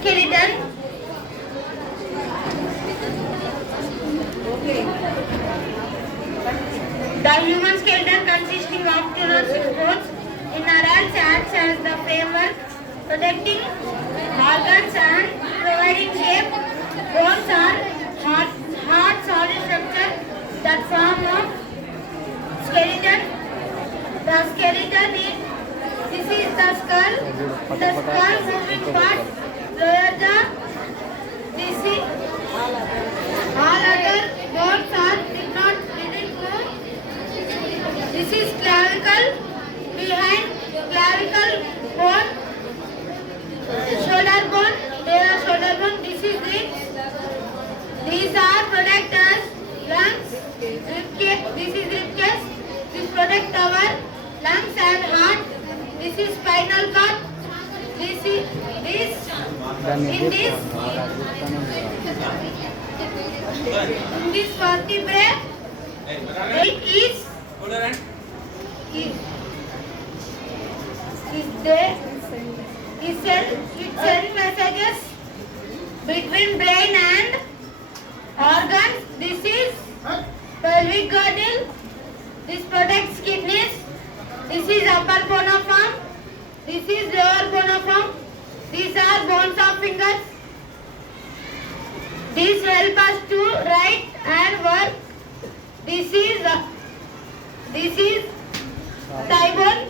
skeleton. The human skeleton consisting of 2 to 6 bones in adults acts as the framework, protecting organs and providing shape. Bones are hard solid structure that form a skeleton. The skeleton is this is the skull. The skull moving parts, lower jaw. This is all other bones are didn't move. This is clavicle. Behind clavicle bone, shoulder bone. There are shoulder bone. This is ribs. These are protect us lungs. This is rib cage. This protect our lungs and heart. This is spinal cord. This is this. In this vertebrae, it is there. It send messages between brain and organs. This is pelvic girdle. This protects kidneys. This is upper bone of arm. This is lower bone of arm. These are bones of fingers. These help us to write and work. This is thigh bone.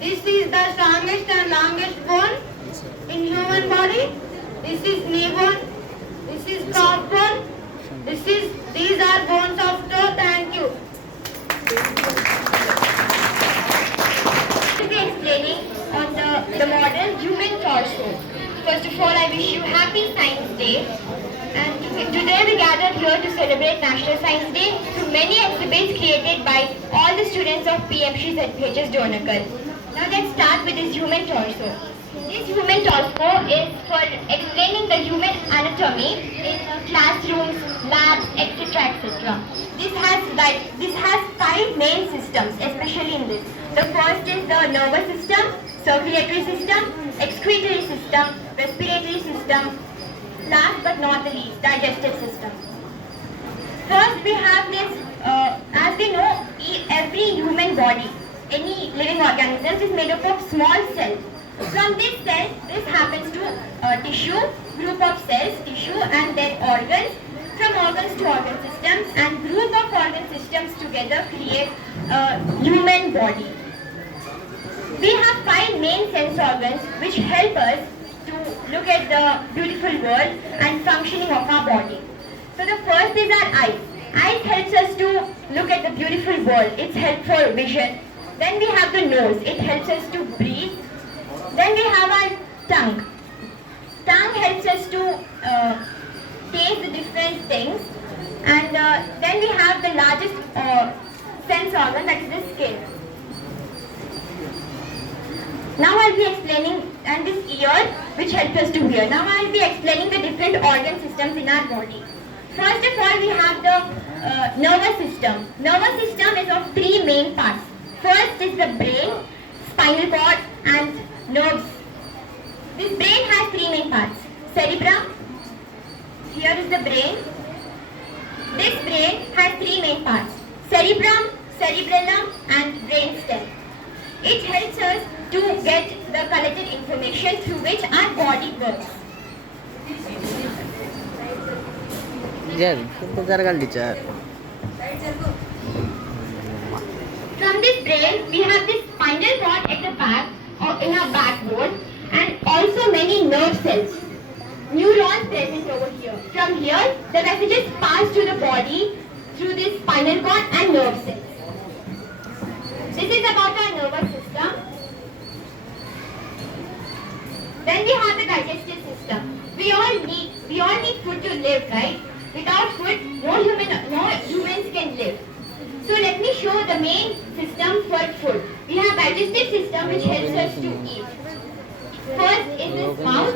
This is the strongest and longest bone in human body. This is knee bone. This is calf bone. These are bones of toe. Thank you. I will be explaining on the model human torso. First of all, I wish you happy Science Day. And today we gathered here to celebrate National Science Day through many exhibits created by all the students of PM Shri ZPHS Donakal. Now let's start with this human torso. This human torso is for explaining the human anatomy in classrooms, labs, etc. etc. This has 5 main systems, especially in this. The first is the nervous system, circulatory system, excretory system, respiratory system, last but not the least, digestive system. First we have this, as we know, every human body, any living organism is made up of small cells. From this cell, this happens to tissue, group of cells, tissue and then organs. From organs to organ systems, and group of organ systems together create a human body. We have 5 main sense organs which help us to look at the beautiful world and functioning of our body. So the first is our eyes. Eyes helps us to look at the beautiful world. It's helpful for vision. Then we have the nose. It helps us to breathe. Then we have our tongue. Tongue helps us to taste the different things. And then we have the largest sense organ, that is the skin. Now I'll be explaining, and this ear which helps us to hear. Now I'll be explaining the different organ systems in our body. First of all, we have the nervous system. Nervous system is of 3 main parts. First is the brain, spinal cord and nerves. This brain has 3 main parts. Cerebrum, here is the brain. This brain has 3 main parts. Cerebrum, cerebellum and brainstem. It helps us to get the collected information through which our body works. From this brain, we have this spinal cord at the back or in our backbone, and also many nerve cells. Neurons present over here. From here, the messages pass to the body through this spinal cord and nerve cells. This is about our nervous system. Then we have the digestive system. We all need food to live, right? Without food, no humans can live. So let me show the main system for food. We have digestive system which helps us to eat. First is this mouth.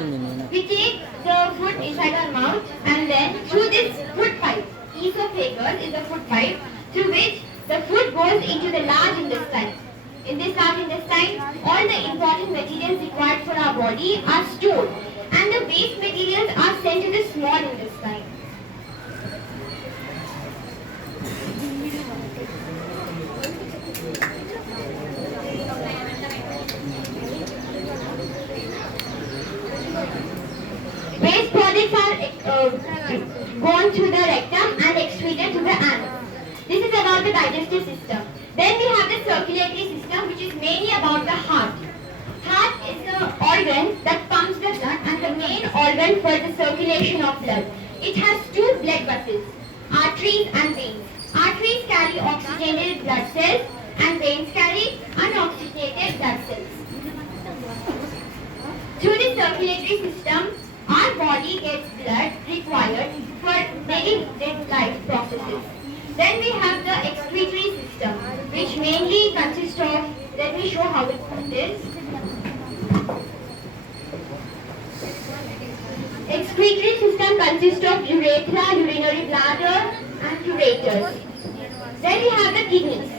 We take the food inside our mouth and then through this food pipe, esophagus is the food pipe through which the food goes into the large intestine. In this large intestine, all the important materials required for our body are stored. and the waste materials are sent to the small intestine. Waste products are gone through the rectum and excreted to the anus. This is about the digestive system. Then we have the circulatory system, which is mainly about the heart. Heart is the organ that pumps the blood and the main organ for the circulation of blood. It has two blood vessels, arteries and veins. Arteries carry oxygenated blood cells and veins carry unoxygenated blood cells. Through the circulatory system, our body gets blood required for daily life processes. Then we have the excretory system, which mainly consists of, let me show how it is. Excretory system consists of urethra, urinary bladder and ureters. Then we have the kidneys.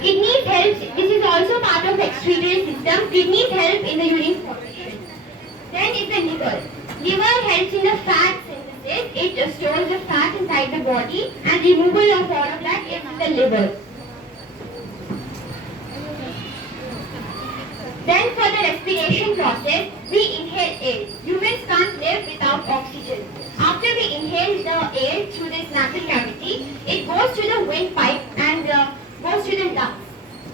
Kidneys help, this is also part of excretory system. Kidneys help in the urine formation. Then is the liver. Liver helps in the fat synthesis. It stores the fat inside the body and removal of all of that is the liver. Then for the respiration process, we inhale air. Humans can't live without oxygen. After we inhale the air through this nasal cavity, it goes to the windpipe and goes to the lungs.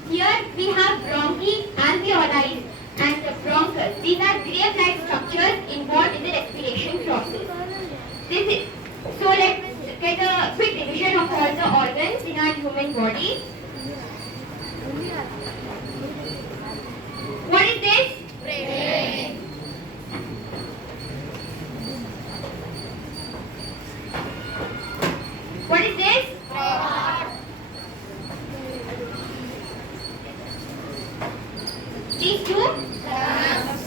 Here we have bronchi, alveoli and the bronchus. These are grape-like structures involved in the respiration process. So let's get a quick division of all the organs in our human body. What is this? Brain. What is this? Heart. These two? Lungs.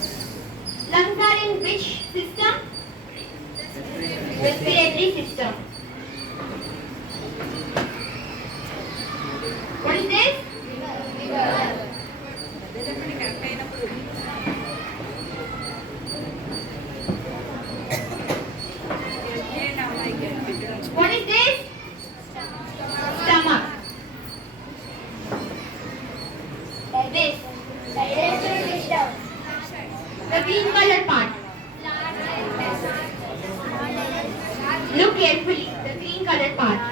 Lungs are in which system? Respiratory system. What is this? Liver. What is this? Stomach. This. Digestive system. The green color part. Look carefully. The green color part.